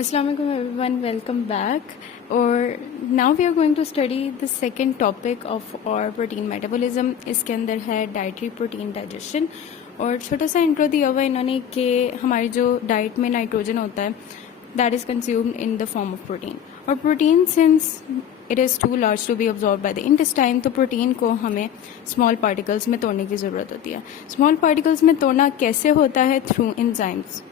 Assalamu alaikum everyone, welcome back. और now we are going to study the second topic of our protein metabolism. इसके अंदर है dietary protein digestion. और छोटा सा इंट्रो दिया हुआ इन्होंने कि हमारी जो डाइट में नाइट्रोजन होता है that is consumed in the form of protein. और protein since it is too large to be absorbed by the intestine, तो प्रोटीन को हमें स्मॉल पार्टिकल्स में तोड़ने की ज़रूरत होती है. स्मॉल पार्टिकल्स में तोड़ना कैसे होता है? Through enzymes.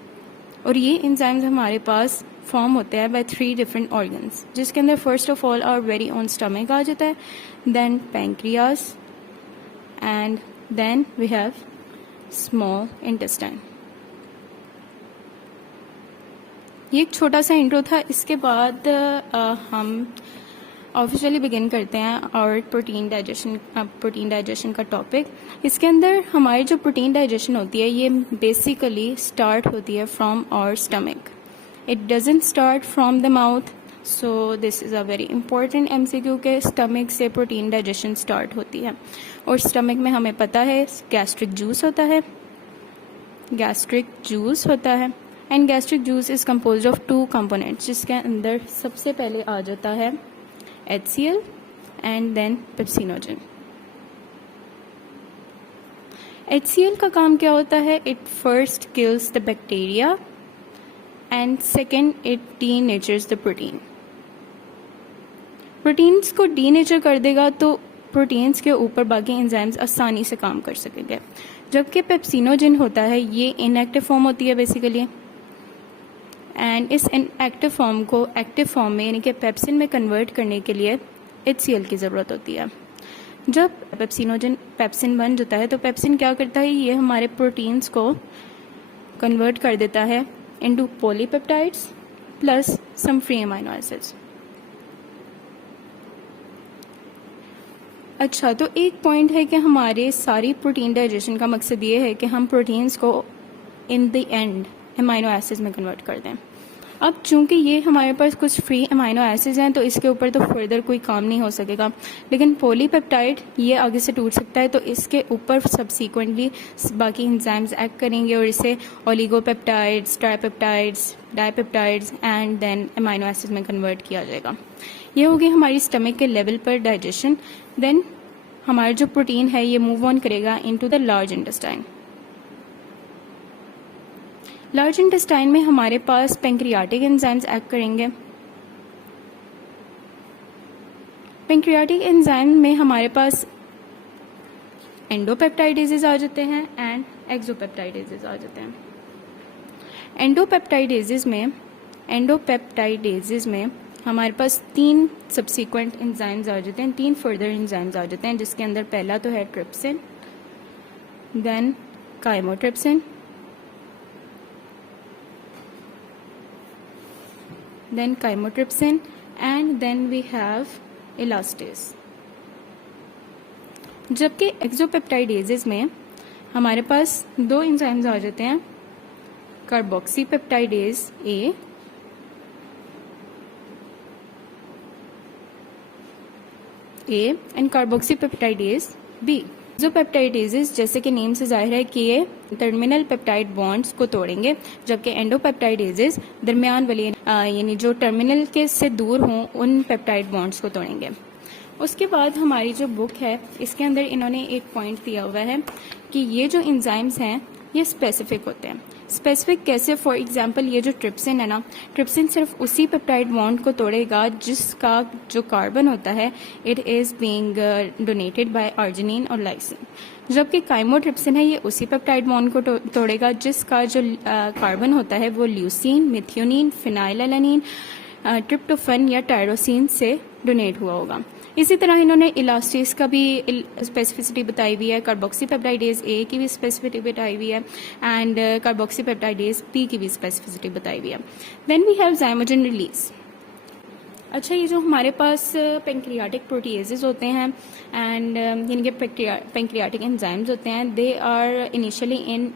और ये एंजाइम्स हमारे पास फॉर्म होते हैं बाय 3 डिफरेंट ऑर्गन्स, जिसके अंदर first of all our very own stomach आ जाता है, then pancreas and then we have small intestine. ये एक छोटा सा इंट्रो था. इसके बाद हम ऑफिशियली बिगिन करते हैं और प्रोटीन डाइजेशन का टॉपिक. इसके अंदर हमारी जो प्रोटीन डाइजेशन होती है ये बेसिकली स्टार्ट होती है from our stomach. It doesn't start from the mouth. So this is a very important MCQ के स्टमक से प्रोटीन डाइजेशन स्टार्ट होती है. और स्टमक में हमें पता है गैस्ट्रिक जूस होता है and gastric juice is compose of 2 components, जिसके अंदर सबसे पहले आ जाता है HCl and then pepsinogen. HCl का काम क्या होता है? It first kills the bacteria and second it denatures the protein. Proteins को डीनेचर कर देगा तो प्रोटीन्स के ऊपर बाकी एंजाइम्स आसानी से काम कर सकेंगे. जबकि पेप्सिनोजन होता है ये इनएक्टिव फॉर्म होती है बेसिकली, एंड इस इनएक्टिव फॉर्म को एक्टिव फॉर्म में यानी कि पेप्सिन में कन्वर्ट करने के लिए HCl की ज़रूरत होती है. जब पेप्सिन बन जाता है तो पेप्सिन क्या करता है? ये हमारे प्रोटीन्स को कन्वर्ट कर देता है into polypeptides plus some free amino acids. अच्छा, तो एक पॉइंट है कि हमारे सारी प्रोटीन डाइजेशन का मकसद ये है कि हम प्रोटीन्स को in the end amino acids में कन्वर्ट कर दें. अब चूंकि ये हमारे पास कुछ फ्री अमीनो एसिड्स हैं तो इसके ऊपर तो फर्दर कोई काम नहीं हो सकेगा, लेकिन पॉलीपेप्टाइड ये आगे से टूट सकता है तो इसके ऊपर सब्सिक्वेंटली बाकी एंजाइम्स एक्ट करेंगे और इसे oligopeptides, tripeptides, dipeptides and then amino acid में कन्वर्ट किया जाएगा. ये होगी हमारी स्टमक के लेवल पर डाइजेशन. देन हमारा जो प्रोटीन है ये मूव ऑन करेगा into the large intestine. Large intestine में हमारे पास पेंक्रियाटिक एंजाइम्स एक्ट करेंगे. पेंक्रियाटिक एंजाइम में हमारे पास एंडोपेप्टाइडेजेस आ जाते हैं एंड एक्सोपेप्टाइडेजेस आ जाते हैं. एंडोपेप्टाइडेजेस में हमारे पास 3 सब्सिक्वेंट एंजाइम्स आ जाते हैं, 3 फर्दर एंजाइम्स आ जाते हैं, जिसके अंदर पहला तो है trypsin, then chymotrypsin, and then we have elastase. जबकि एक्सोपेप्टाइडेजेस में हमारे पास 2 एंजाइम्स आ जाते हैं, carboxypeptidase A and carboxypeptidase B. एक्सोपेप्टाइडेजेस जैसे कि नेम से जाहिर है कि ये टर्मिनल पेप्टाइड बॉन्ड्स को तोड़ेंगे, जबकि एंडोपेप्टाइडेजेस दरमियान वाली यानी जो टर्मिनल के से दूर हों उन पेप्टाइड बॉन्ड्स को तोड़ेंगे. उसके बाद हमारी जो बुक है इसके अंदर इन्होंने एक पॉइंट दिया हुआ है कि ये जो एंजाइम्स हैं ये स्पेसिफिक होते हैं. स्पेसिफिक कैसे? फॉर एग्जांपल ये जो ट्रिप्सिन है ना, ट्रिप्सिन सिर्फ उसी पेप्टाइड बॉन्ड को तोड़ेगा जिसका जो कार्बन होता है it is being donated bye arginine और लाइसिन. जबकि काइमोट्रिप्सिन है ये उसी पेप्टाइड बॉन्ड को तोड़ेगा जिसका जो कार्बन होता है वो ल्यूसीन, मिथ्योनिन, फिनाइलएलानिन, ट्रिप्टोफन या टायरोसिन से डोनेट हुआ होगा. इसी तरह इन्होंने इलास्टेस का भी स्पेसिफिसिटी बताई हुई है, कार्बोक्सीपेप्टाइडेज A की भी स्पेसिफिसिटी बताई हुई है एंड कार्बोक्सीपेप्टाइडेज B की भी स्पेसिफिसिटी बताई हुई है. Then we have zymogen release. अच्छा, ये जो हमारे पास पेंक्रियाटिक प्रोटीएजेस होते हैं एंड यानी कि पेंक्रियाटिक एंजाइम्स होते हैं, they are initially in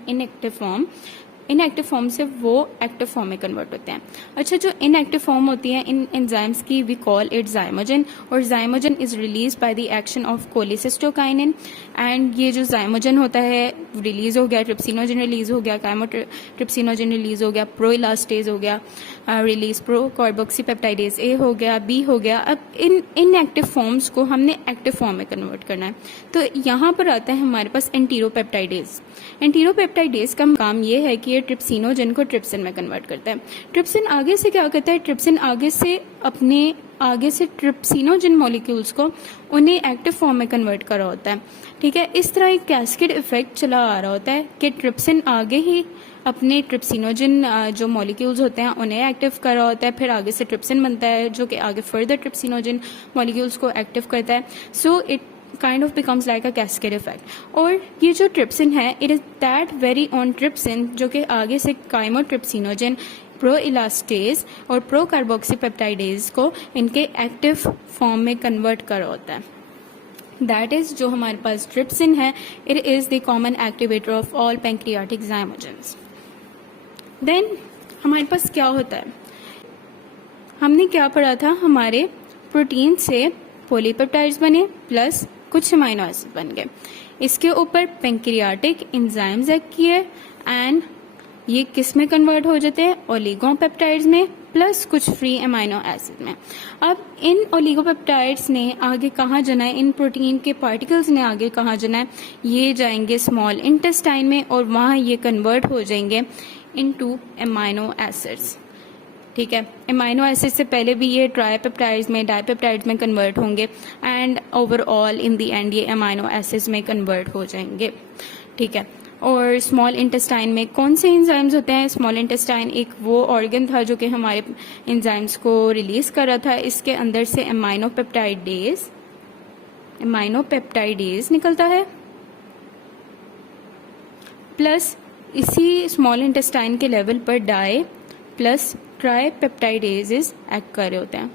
inactive form से वो एक्टिव फॉर्म में कन्वर्ट होते हैं. अच्छा, जो इनएक्टिव फॉर्म होती है इन एंजाइम्स की वी कॉल इट ज़ाइमोजन, और zymogen is release by the action of cholecystokinin. And ये जो ज़ाइमोजन होता है रिलीज हो गया, ट्रिप्सिनोजन रिलीज हो गया, काइमोट्रिप्सिनोजन रिलीज हो गया, प्रोइलास्टेज हो गया रिलीज, प्रो कार्बोक्सीपेप्टाइडेज ए हो गया, बी हो गया। अब इन इनएक्टिव फॉर्म्स को हमने एक्टिव फॉर्म में कन्वर्ट करना है। तो यहाँ पर आता है हमारे पास एंटीरोपेप्टाइडेज। एंटीरोपेप्टाइडेज का काम ये है कि ये ट्रिप्सिनोजन को ट्रिप्सिन में कन्वर्ट करता है। ट्रिप्सिन आगे से क्या करता है, ट्रिप्सिन आगे से ट्रिप्सिनोजन मॉलिक्यूल्स को उन्हें एक्टिव फॉर्म में कन्वर्ट करा होता है। ठीक है, इस तरह एक कैस्केड इफेक्ट चला आ रहा होता है कि ट्रिप्सिन आगे ही अपने ट्रिप्सिनोजन जो मॉलिक्यूल्स होते हैं उन्हें एक्टिव कर रहा होता है, फिर आगे से ट्रिप्सिन बनता है जो कि आगे फर्दर ट्रिप्सिनोजन मॉलिक्यूल्स को एक्टिव करता है। So it kind of becomes like a cascade effect. और ये जो ट्रिप्सिन है, it is that very on trypsin जो कि आगे से काइमोट्रिप्सिनोजन, प्रो इलास्टेज और प्रो कार्बोक्सीपेप्टाइडेज को इनके एक्टिव फॉर्म में कन्वर्ट कर होता है। दैट इज जो हमारे पास ट्रिप्सिन है, it is the common activator of all pancreatic zymogens. Then हमारे पास क्या होता है, हमने क्या पढ़ा था, हमारे प्रोटीन से पॉलीपेप्टाइड्स बने प्लस कुछ अमीनो एसिड बन गए। इसके ऊपर पैंक्रियाटिक एंजाइम्स एक्ट किए एंड ये किस में कन्वर्ट हो जाते हैं, ओलिगोपेप्टाइड्स में प्लस कुछ फ्री अमीनो एसिड में। अब इन ओलिगोपेप्टाइड्स ने आगे कहाँ जाना है, इन प्रोटीन के पार्टिकल्स ने आगे कहाँ जाना है, ये जाएंगे स्मॉल इंटेस्टाइन में और वहाँ ये कन्वर्ट हो जाएंगे इनटू अमीनो एसिड्स। ठीक है, अमीनो एसिड से पहले भी ये ट्राइपेप्टाइड्स में, डाइपेप्टाइड्स में कन्वर्ट होंगे and overall in the end ये अमीनो एसिड्स में कन्वर्ट हो जाएंगे। ठीक है, और स्मॉल इंटेस्टाइन में कौन से एंजाइम्स होते हैं, स्मॉल इंटेस्टाइन एक वो ऑर्गन था जो कि हमारे एंजाइम्स को रिलीज कर रहा था। इसके अंदर से अमीनोपेप्टाइडेज निकलता है, प्लस इसी स्मॉल इंटेस्टाइन के लेवल पर डाई प्लस ट्राइपेप्टाइडेजेस एक्ट कर रहे होते हैं।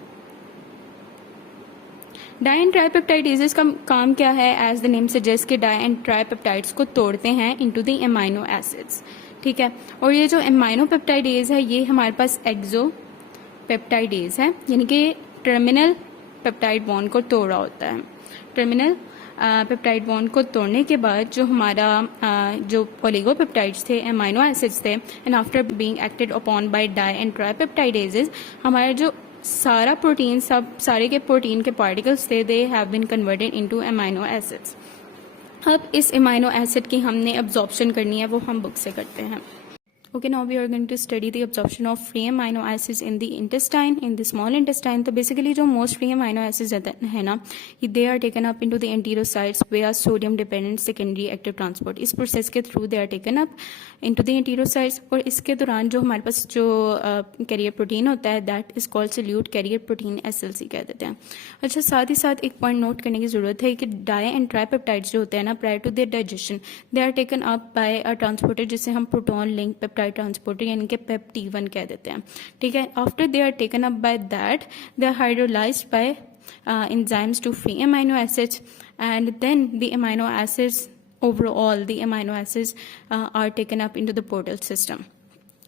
डाई एंड ट्राइपेप्टाइडेजेस का काम क्या है, एज द नेम सजेस्ट कि डाई एंड ट्राइपेप्टाइड्स को तोड़ते हैं इनटू द अमीनो एसिड्स। ठीक है, और ये जो अमीनोपेप्टाइडेज है ये हमारे पास एक्सोपेप्टाइडेज है, यानी कि टर्मिनल पेप्टाइड बॉन्ड को तोड़ा होता है। टर्मिनल पेप्टाइड बॉन्ड को तोड़ने के बाद जो हमारा जो ओलिगोपेप्टाइड्स थे, अमीनो एसिड्स थे, and after being acted upon by di and tripeptidases, हमारा जो सारा प्रोटीन, सब सारे के प्रोटीन के पार्टिकल्स थे, they have been converted into amino acids. अब इस अमीनो एसिड की हमने अब्जॉर्प्शन करनी है, वो हम बुक से करते हैं। Okay, now we are going to study the absorption of free amino acids in the intestine, in the small intestine. तो basically जो most free amino acids है ना, they are taken up into the enterocytes via sodium dependent secondary active transport. इस process के through they are taken up into the enterocytes, और इसके दौरान जो हमारे पास जो कैरियर प्रोटीन होता है, that is called solute carrier protein, SLC कह देते हैं। अच्छा, साथ ही साथ एक पॉइंट नोट करने की जरूरत है कि डाई एंड ट्राइपेप्टाइड्स जो होते हैं ना, prior to their digestion they are taken up by a transporter जिसे हम प्रोटॉन लिंक पेप्टाइड ट्रांसपोर्टर यानी कि पेप्टी1 कह देते हैं। ठीक है, after they are taken up by that they are hydrolysed by enzymes to free amino acids, and then the amino acids, overall the amino acids are taken up into the portal system.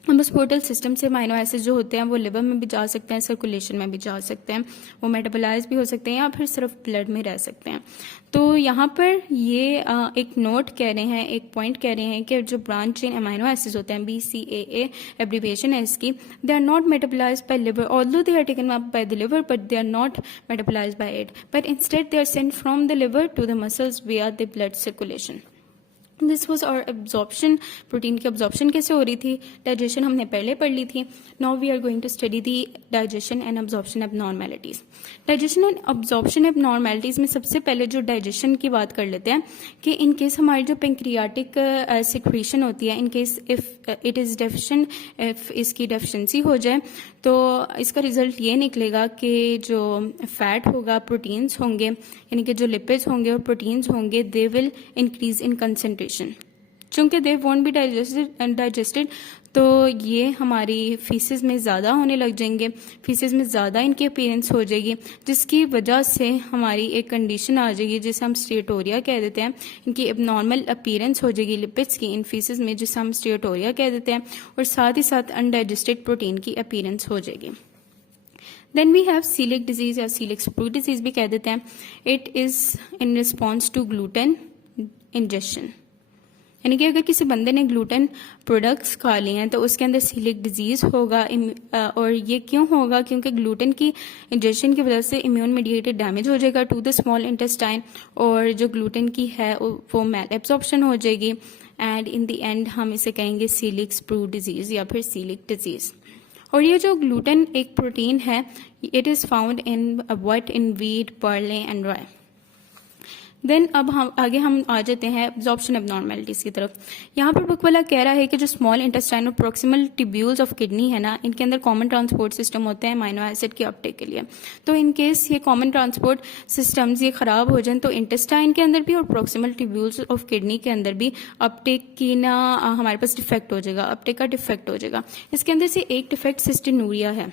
अब उस portal system से amino acid जो होते हैं वो liver में भी जा सकते हैं, सर्कुलेशन में भी जा सकते हैं, वो मेटाबोलाइज भी हो सकते हैं या फिर सिर्फ ब्लड में रह सकते हैं। तो यहाँ पर ये एक नोट कह रहे हैं, एक पॉइंट कह रहे हैं कि जो ब्रांच चेन अमीनो एसिड्स होते हैं, BCAA एब्रिविएशन है इसकी, they are not metabolised by liver, although they are taken up by the liver, but they are not metabolised by it, but instead they are sent from the liver to the muscles via the blood circulation. This was our absorption. Protein की absorption कैसे हो रही थी, digestion हमने पहले पढ़ ली थी। Now we are going to study the digestion and absorption abnormalities. Digestion and absorption abnormalities में सबसे पहले जो डाइजेशन की बात कर लेते हैं कि इन केस हमारी जो पेंक्रियाटिक सिक्रीशन होती है, in case if it is deficient, if इसकी डेफिशिएंसी हो जाए तो इसका रिजल्ट ये निकलेगा कि जो फैट होगा, प्रोटीन्स होंगे, यानी कि जो लिपिड्स होंगे और प्रोटीन्स होंगे, they will increase in concentration. चूंकि दे वोंट बी डाइजेस्टेड तो ये हमारी फीसिस में ज़्यादा होने लग जाएंगे, फीसिस में ज़्यादा इनकी अपीयरेंस हो जाएगी, जिसकी वजह से हमारी एक कंडीशन आ जाएगी जिसे हम स्टेटोरिया कह देते हैं। इनकी एबनॉर्मल अपीयरेंस हो जाएगी लिपिड्स की इन फीसिस में, जिसे हम स्टेटोरिया कह देते हैं, और साथ ही साथ अनडाइजेस्टेड प्रोटीन की अपीयरेंस हो जाएगी। Then we have celiac disease या सीलिक स्प्रू डिजीज भी कह देते हैं। It is in response to gluten injection. यानी कि अगर किसी बंदे ने ग्लूटेन प्रोडक्ट्स खा लिए हैं तो उसके अंदर सीलिक डिजीज होगा। और ये क्यों होगा? क्योंकि ग्लूटेन की इंजेक्शन की वजह से इम्यून मीडिएटेड डैमेज हो जाएगा टू द स्मॉल इंटेस्टाइन, और जो ग्लूटेन की है वो मैल एब्जॉर्प्शन हो जाएगी, एंड इन द एंड हम इसे कहेंगे सीलिक स्प्रू डिजीज या फिर सीलिक डिजीज। और ये जो ग्लूटेन एक प्रोटीन है, it is found in what in wheat, barley and rye. Then अब हम आगे आ जाते हैं एब्जॉर्प्शन एबनॉर्मेलिटीज की तरफ। यहाँ पर बुक वाला कह रहा है कि जो स्मॉल इंटेस्टाइन और प्रोक्सिमल ट्यूब्यूल्स ऑफ किडनी है ना, इनके अंदर कॉमन ट्रांसपोर्ट सिस्टम होते हैं अमाइनो एसिड के अपटेक के लिए। तो इन केस ये कॉमन ट्रांसपोर्ट सिस्टम्स ये खराब हो जाए तो इंटेस्टाइन के अंदर भी और प्रोक्सिमल ट्यूब्यूल्स ऑफ किडनी के अंदर भी अपटेक की ना हमारे पास डिफेक्ट हो जाएगा, अपटेक का डिफेक्ट हो जाएगा। इसके अंदर से एक डिफेक्ट सिस्टिनूरिया है।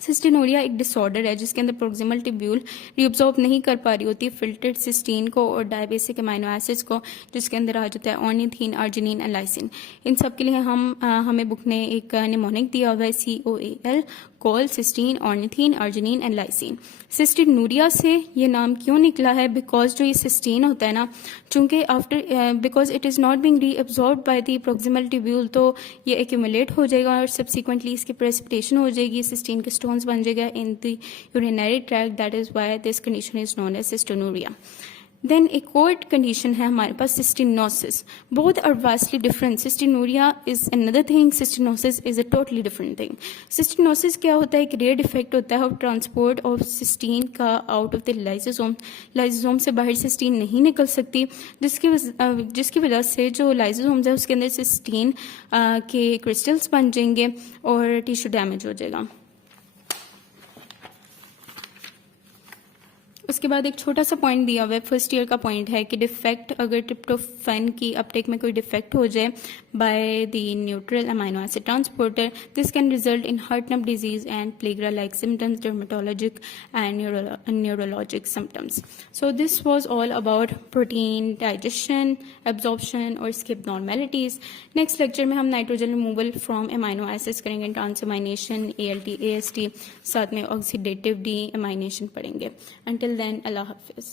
सिस्टिनूरिया एक डिसऑर्डर है जिसके अंदर प्रोक्सिमल ट्यूब्यूल रीअब्सॉर्ब नहीं कर पा रही होती फिल्टर्ड सिस्टीन को और डायबेसिक अमाइनो एसिड्स को, जिसके अंदर आ जाता है ऑर्निथीन, अर्जिनिन एंड लाइसिन। इन सब के लिए हमें बुक ने एक निमोनिक दिया हुआ है COAL, coal, cystine, ornithine, arginine and lysine. Cystinuria से ये नाम क्यों निकला है? बिकॉज जो ये सिस्टीन होता है ना, चूंकि because it is not being reabsorbed by the proximal tubule, तो ये एक्यूमुलेट हो जाएगा और सब्सिक्वेंटली इसकी प्रेसिपिटेशन हो जाएगी, सिस्टीन के स्टोन्स बन जाएगा in the urinary tract. That is why this condition is known as cystinuria. Then एक और कंडीशन है हमारे पास cystinosis, both are vastly different. Cystinuria is another thing, cystinosis is a totally different thing. Cystinosis क्या होता है? एक rare defect होता है ऑफ ट्रांसपोर्ट ऑफ सिस्टीन का out of the lysosome. Lysosome से बाहर सिस्टीन नहीं निकल सकती, जिसकी वजह से जो लाइसोसोम्स है उसके अंदर सिस्टीन के क्रिस्टल्स बन जाएंगे और टिश्यू डैमेज हो जाएगा। उसके बाद एक छोटा सा पॉइंट दिया हुआ है, फर्स्ट ईयर का पॉइंट है कि डिफेक्ट, अगर ट्रिप्टोफैन की अपटेक में कोई डिफेक्ट हो जाए by the neutral amino acid transporter, this can result in Hartnup disease and pellagra like symptoms, dermatologic and neurologic symptoms. So this was all about protein digestion, absorption और इसकी abnormalities. Next lecture में हम nitrogen removal from amino acids करेंगे, transamination, ALT, AST, साथ में oxidative deamination पढ़ेंगे। Until then, Allah Hafiz.